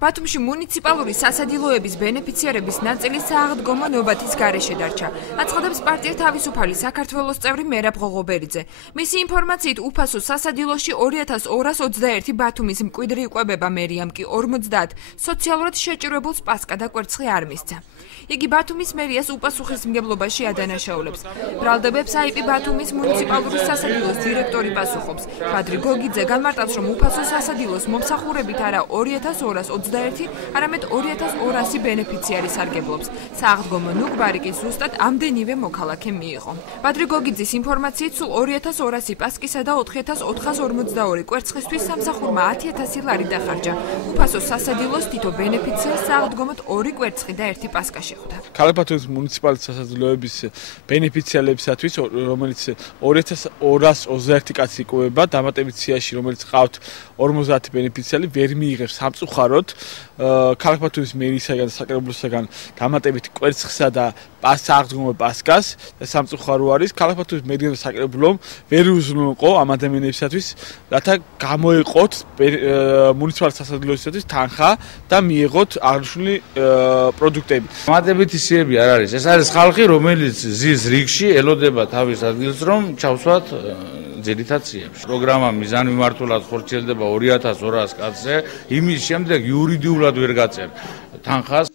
ბათუმში მუნიციპალური სასადილოების ბენეფიციარების ნაწილი სააღდგომო ნობათის გარეშე დარჩა. აცხადებს პარტია თავისუფალი საქართველოს წევრი მერაბ ღოღობერიძე. მისი ინფორმაციით უფასო სასადილოში 2221 ბათუმის მკვიდრი იკვებება, მერიამ კი 50 სოციალურად შეჭირებულს პასკა და კვერცხი არ მისცა. იგი ბათუმის მერიას უპასუხისმგებლობაში ადანაშაულებს. ბრალდებებს აიპი ბათუმის მუნიციპალური სასადილოს დირექტორი პასუხობს. ბადრი გოგიძე განმარტავს, რომ უფასო სასადილოს მომსახურებით არა 2221, არამედ 2200 ბენეფიციარი სარგებლობს. სააღდგომო ნუგბარი კი ზუსტად ამდენივე მოქალაქე მიიღო. ბადრი გოგიძის ინფორმაციით სულ 2200 პასკისა და 4442 კვერცხისთვის სამსახურმა 10000 ლარი დახარჯა. უფასო სასადილოს თითო ბენეფიციარს სააღდგომოდ 2 კვერცხი და 1 პასკა შეხვდა. ქალაქ ბათუმის მუნიციპალური სასადილოების ბენეფიციარებისათვის, რომელიც 2221 კაცი იკვებება, დამატებით სიაში, რომელიც ყავთ 50 ბენეფიციარი, ვერ მიიღებს სამწუხაროდ ქალაქ ბათუმის მერიისაგან და საკრებულოსაგან დამატებით კვერცხსა და სააღდგომო პასკას და სამწუხარო არის, ქალაქ ბათუმის მერიამ და საკრებულომ ვერ უზრუნველყო ამ ადამიანებისათვის, რათა გამოეყოთ მუნიციპალური სასადილოებისათვის თანხა და მიიღოთ აღნიშნული პროდუქტები. დამატებითი სიები არ არის. ეს არის ხალხი, რომელიც ზის რიგში ელოდება თავის ადგილს, რომ ჩავსვათ ძირითად სიებში. პროგრამა მიზანმიმართულად ხორციელდება 2200 კაცზე, იმის შემდეგ იურიდიულად ვერ გაწერ თანხას